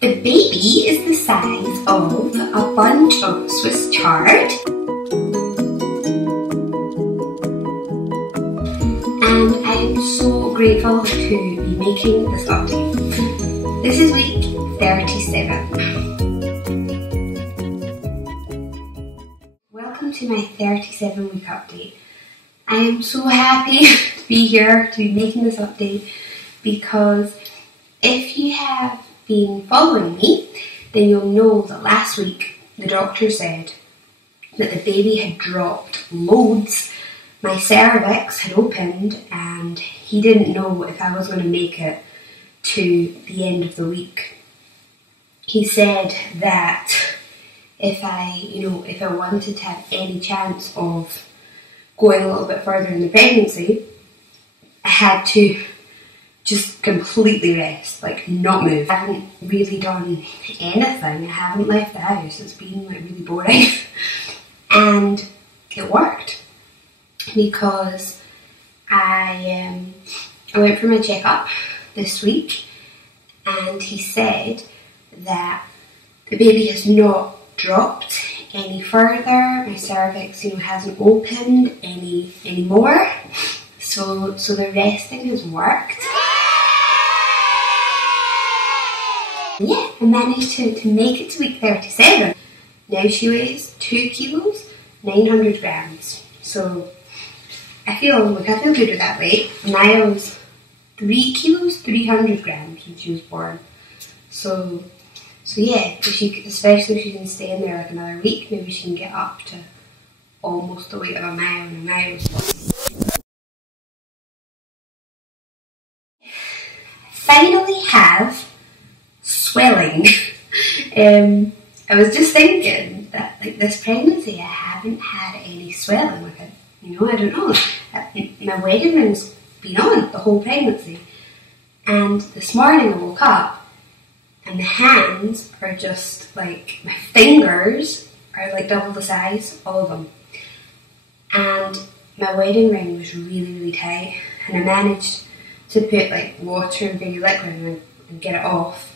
The baby is the size of a bunch of Swiss chard. And I am so grateful to be making this update. This is week 37. Welcome to my 37 week update. I am so happy to be here, to be making this update, because if you have been following me, then you'll know that last week the doctor said that the baby had dropped loads. My cervix had opened and he didn't know if I was going to make it to the end of the week. He said that if I wanted to have any chance of going a little bit further in the pregnancy, I had to just completely rest, like not move. I haven't really done anything. I haven't left the house. It's been like really boring. And it worked, because I went for my checkup this week and he said that the baby has not dropped any further. My cervix, hasn't opened any more. So the resting has worked. Yeah, I managed to make it to week 37. Now she weighs 2 kilos, 900 grams. So I feel good with that weight. Naya was 3 kilos, 300 grams when she was born. So yeah, especially if she can stay in there like another week, maybe she can get up to almost the weight of a mile, and a mile was born. Finally have swelling. I was just thinking that this pregnancy I haven't had any swelling with it. I don't know. My wedding ring's been on the whole pregnancy. And this morning I woke up and the hands are just like, my fingers are like double the size, all of them. And my wedding ring was really, really tight, and I managed to put like water and baby liquid and get it off.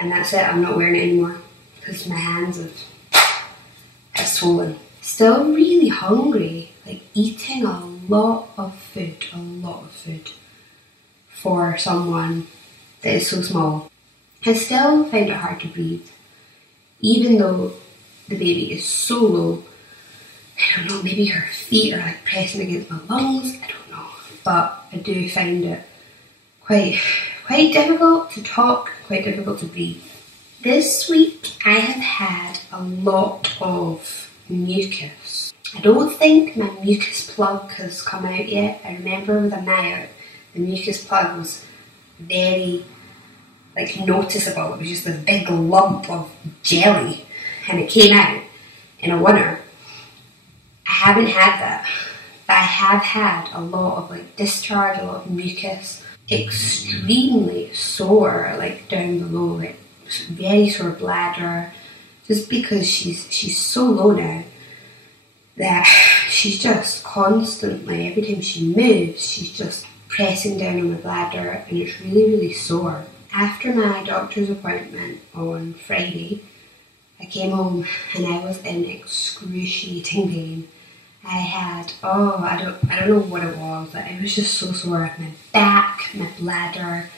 And that's it, I'm not wearing it anymore because my hands have swollen. Still really hungry, like eating a lot of food for someone that is so small. I still find it hard to breathe, even though the baby is so low. I don't know, maybe her feet are like pressing against my lungs, I don't know. But I do find it quite difficult to talk, quite difficult to breathe. This week I have had a lot of mucus. I don't think my mucus plug has come out yet. I remember with Anaya, the mucus plug was very noticeable. It was just this big lump of jelly and it came out in a winner. I haven't had that, but I have had a lot of discharge, a lot of mucus. Extremely sore, down below, very sore bladder, just because she's so low now that she's just constantly, every time she moves, she's just pressing down on my bladder, and it's really, really sore. After my doctor's appointment on Friday, I came home and I was in excruciating pain. I had, I don't know what it was, it was just so sore. My back, my bladder.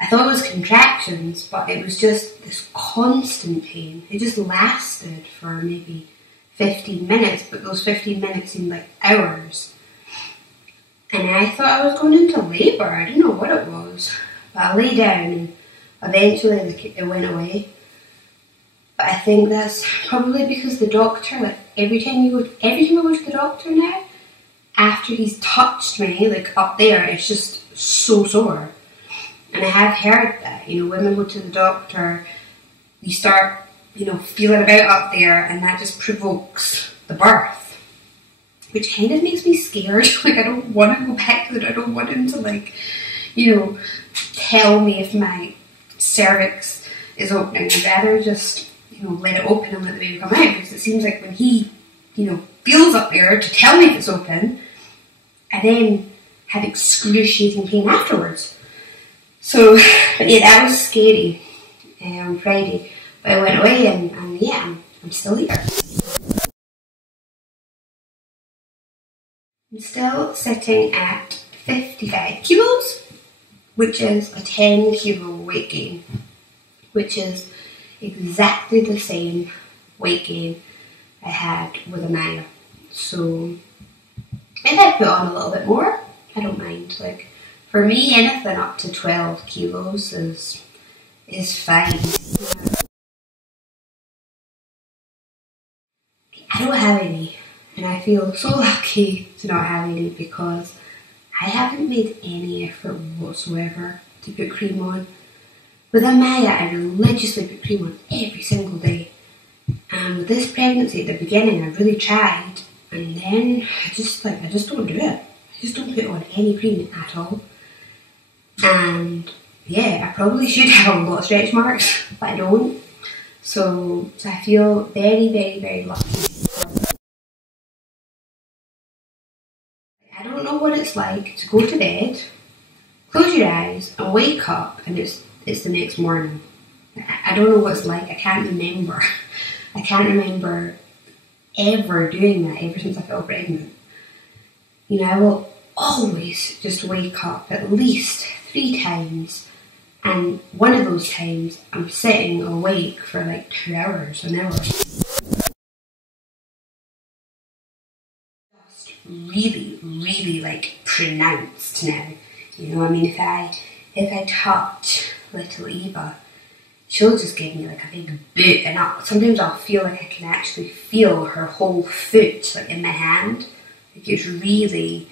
I thought it was contractions, but it was just this constant pain. It just lasted for maybe 15 minutes, but those 15 minutes seemed like hours. And I thought I was going into labour. I didn't know what it was. But I lay down and eventually it went away. But I think that's probably because the doctor, every time I go to the doctor now, after he's touched me, up there, it's just so sore. And I have heard that, women go to the doctor, you start, feeling about up there, and that just provokes the birth. Which kind of makes me scared. I don't want to go back to it. I don't want him to, tell me if my cervix is opening. I'd rather just let it open and let the baby come out, because it seems like when he, feels up there to tell me if it's open, I then have excruciating pain afterwards. So, but yeah, that was scary. on Friday, but I went away and yeah, I'm still here. I'm still sitting at 55 kilos, which is a 10 kilo weight gain, which is exactly the same weight gain I had with Amaya. So if I put on a little bit more, I don't mind. Like, for me, anything up to 12 kilos is fine. I don't have any, and I feel so lucky to not have any because I haven't made any effort whatsoever to put cream on. With Amaya, I religiously put cream on every single day. And with this pregnancy at the beginning, I really tried, and then I just don't do it. I just don't put on any cream at all. And yeah, I probably should have a lot of stretch marks, but I don't. So I feel very, very, very lucky. I don't know what it's like to go to bed, close your eyes, and wake up, and it's the next morning. I don't know what it's like. I can't remember. I can't remember ever doing that ever since I fell pregnant. You know, I will always just wake up at least 3 times, and one of those times I'm sitting awake for like 2 hours, an hour. Just really, really like pronounced now. You know, I mean, if I touch little Eva, she'll just give me like a big boot, and sometimes I'll feel like I can actually feel her whole foot like in my hand. Like it's really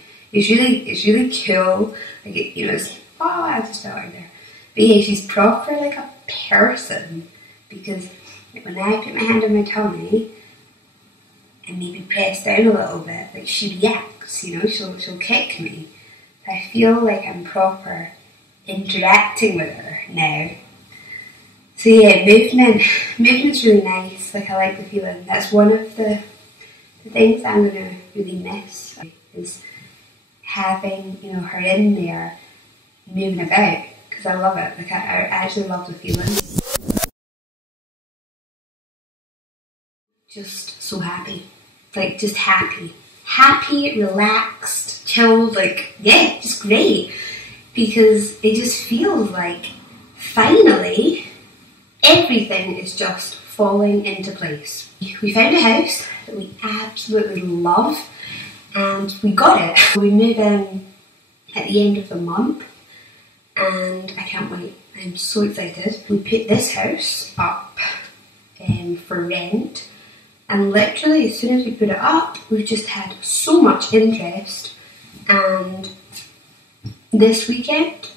cool. Like I just felt her there. But yeah, she's proper like a person, because like, when I put my hand on my tummy and maybe press down a little bit, like she reacts. You know, she'll kick me. I feel like I'm proper interacting with her now. So yeah, movement's really nice. Like, I like the feeling. That's one of the things that I'm gonna really miss, is having, you know, her in there moving about, because I love it. Like, I actually love the feeling. Just so happy. Like, just happy, relaxed, chilled. Like, yeah, just great, because it just feels like finally everything is just falling into place. We found a house that we absolutely love, and we got it. We move in at the end of the month, and I can't wait. I'm so excited. We put this house up for rent, and literally as soon as we put it up, we've just had so much interest, and this weekend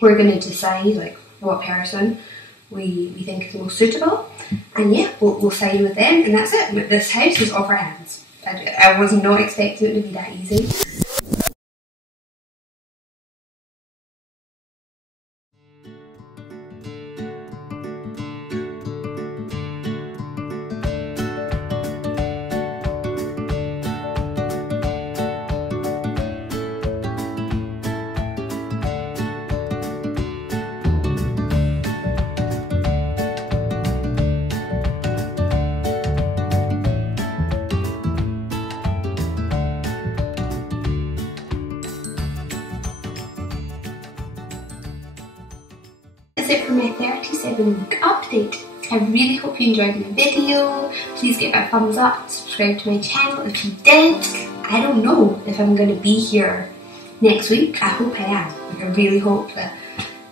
we're going to decide like what person we think is most suitable, and yeah, we'll sign with them, and that's it. This house is off our hands. I was not expecting it to be that easy. That's it for my 37-week update. I really hope you enjoyed my video. Please give it a thumbs up, subscribe to my channel if you did. I don't know if I'm going to be here next week. I hope I am. Like, I really hope that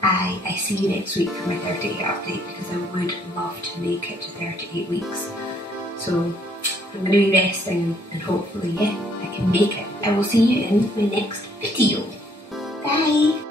I see you next week for my 38 update, because I would love to make it to 38 weeks. So I'm going to be resting, and hopefully, yeah, I can make it. I will see you in my next video. Bye!